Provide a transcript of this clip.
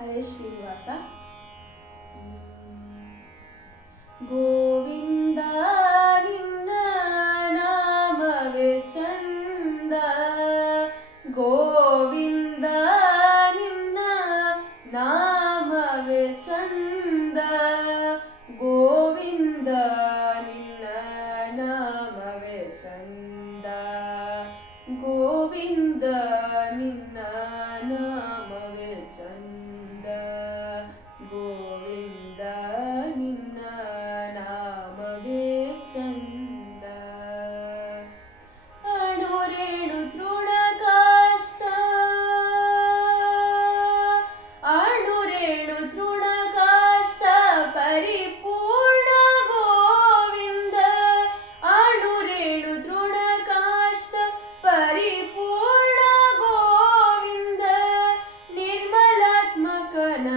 ಹರೇ ಶ್ರೀನಿವಾಸ. ಗೋವಿಂದ ನಿನ್ನ ನಾಮವೇ ಚಂದ, ಗೋವಿಂದ ನಿನ್ನ ನಾಮವೇ ಚಂದ, ಗೋವಿಂದ ನಿನ್ನ ನಾಮವೇ ಚಂದ, ಗೋವಿಂದ ನಿನ್ನ ನಾಮವೇ ಚಂದ, ಗೋವಿಂದ ನಿನ್ನ ನಾಮವೇ ಚಂದ. ಅಣುರೇಣು ತೃಣ ಕಾಷ್ಟ, ಅಣುರೇಣು ತೃಣ ಕಾಷ್ಟ ಪರಿಪೂರ್ಣ ಗೋವಿಂದ, ಅಣುರೇಣು ತೃಣ ಕಾಷ್ಟ ಪರಿಪೂರ್ಣ ಗೋವಿಂದ, ನಿರ್ಮಲಾತ್ಮಕನ